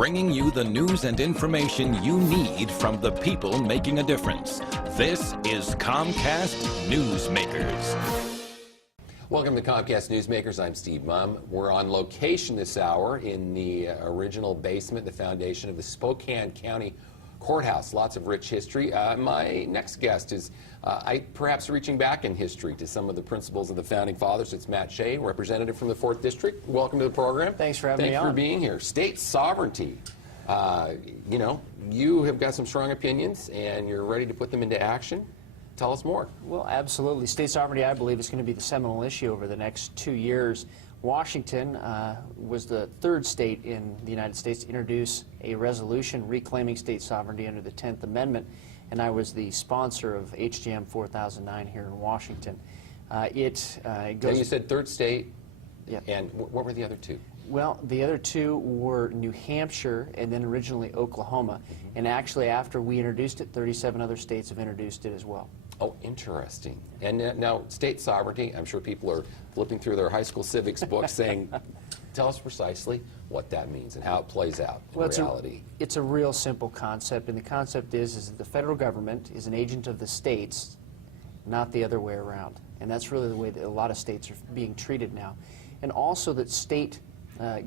bringing you the news and information you need from the people making a difference. This is Comcast Newsmakers. Welcome to Comcast Newsmakers. I'm Steve Mumm. We're on location this hour in the original basement, the foundation of the Spokane County Courthouse. Lots of rich history. My next guest is perhaps reaching back in history to some of the principles of the Founding Fathers. It's Matt Shea, representative from the 4th District. Welcome to the program. Thanks for having me on. Thanks for being here. State sovereignty. You know, you have got some strong opinions, and you're ready to put them into action. Tell us more. Well, absolutely. State sovereignty, I believe, is going to be the seminal issue over the next 2 years. Washington was the third state in the United States to introduce a resolution reclaiming state sovereignty under the 10th Amendment, and I was the sponsor of HJM 4009 here in Washington. Now you said third state, yeah. And what were the other two? Well, the other two were New Hampshire and then originally Oklahoma. And actually, after we introduced it, 37 other states have introduced it as well. Oh, interesting. And now, state sovereignty, I'm sure people are flipping through their high school civics books saying, tell us precisely what that means and how it plays out in reality. It's a real simple concept, and the concept is that the federal government is an agent of the states, not the other way around. And that's really the way that a lot of states are being treated now. And also that state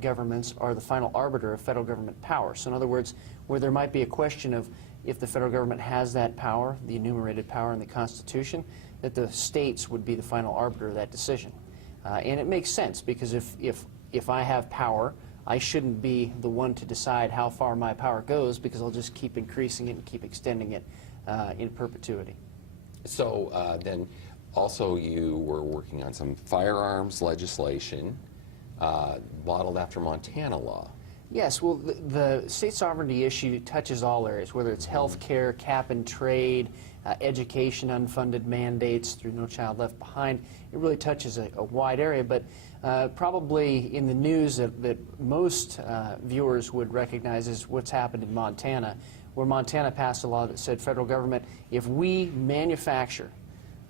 governments are the final arbiter of federal government power. So in other words, where there might be a question of if the federal government has that power, the enumerated power in the Constitution, that the states would be the final arbiter of that decision. And it makes sense, because if I have power, I shouldn't be the one to decide how far my power goes, because I'll just keep increasing it and keep extending it in perpetuity. So then also you were working on some firearms legislation modeled after Montana law. Yes, well, the state sovereignty issue touches all areas, whether it's health care, cap and trade, education, unfunded mandates through No Child Left Behind. It really touches a wide area, but probably in the news that most viewers would recognize is what's happened in Montana, where Montana passed a law that said, federal government, if we manufacture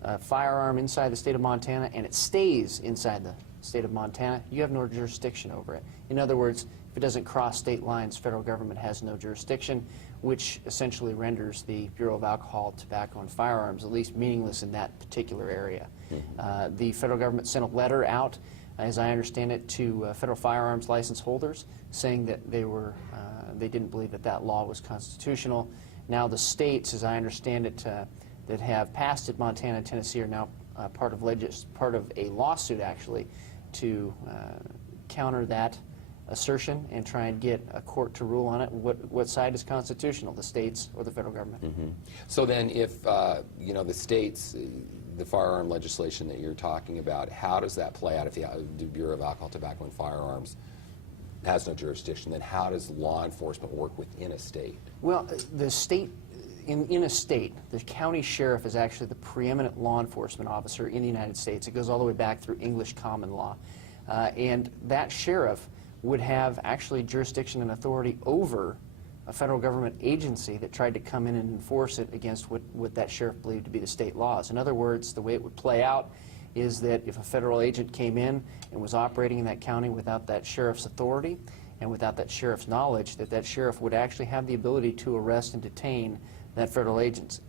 a firearm inside the state of Montana and it stays inside the state of Montana, you have no jurisdiction over it. In other words, if it doesn't cross state lines, federal government has no jurisdiction, which essentially renders the Bureau of Alcohol, Tobacco, and Firearms at least meaningless in that particular area. The federal government sent a letter out, as I understand it, to federal firearms license holders, saying that they didn't believe that that law was constitutional. Now the states, as I understand it, that have passed it, Montana and Tennessee, are now part of a lawsuit, actually, to counter that assertion and try and get a court to rule on it. What side is constitutional, the states or the federal government? So then if, you know, the states, the firearm legislation that you're talking about, how does that play out if the Bureau of Alcohol, Tobacco, and Firearms has no jurisdiction? Then how does law enforcement work within a state? Well, the state, in a state, the county sheriff is actually the preeminent law enforcement officer in the United States. It goes all the way back through English common law. And that sheriff would have actually jurisdiction and authority over a federal government agency that tried to come in and enforce it against what that sheriff believed to be the state laws. In other words, the way it would play out is that if a federal agent came in and was operating in that county without that sheriff's authority and without that sheriff's knowledge, that sheriff would actually have the ability to arrest and detain that federal agency.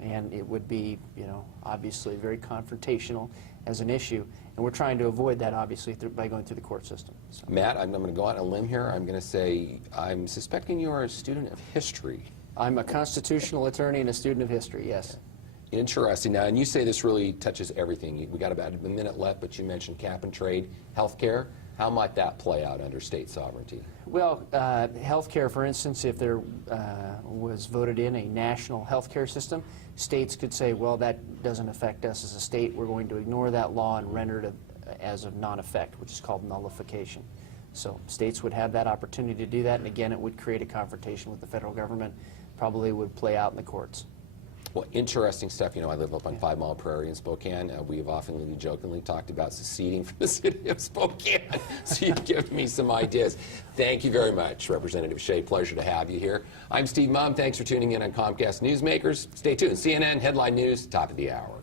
And it would be, you know, obviously very confrontational as an issue. And we're trying to avoid that, obviously, by going through the court system. So. Matt, I'm going to go out on a limb here. I'm going to say I'm suspecting you are a student of history. I'm a constitutional attorney and a student of history, yes. Interesting. Now, and you say this really touches everything. We got about a minute left, but you mentioned cap and trade, health care. How might that play out under state sovereignty? Well, health care, for instance, if there was voted in a national health care system, states could say, well, that doesn't affect us as a state. We're going to ignore that law and render it as of non-effect, which is called nullification. So states would have that opportunity to do that, and again, it would create a confrontation with the federal government, probably would play out in the courts. Well, interesting stuff. You know, I live up on 5 Mile Prairie in Spokane. We have often jokingly talked about seceding from the city of Spokane. So you've given me some ideas. Thank you very much, Representative Shea. Pleasure to have you here. I'm Steve Mumm. Thanks for tuning in on Comcast Newsmakers. Stay tuned. CNN Headline News, top of the hour.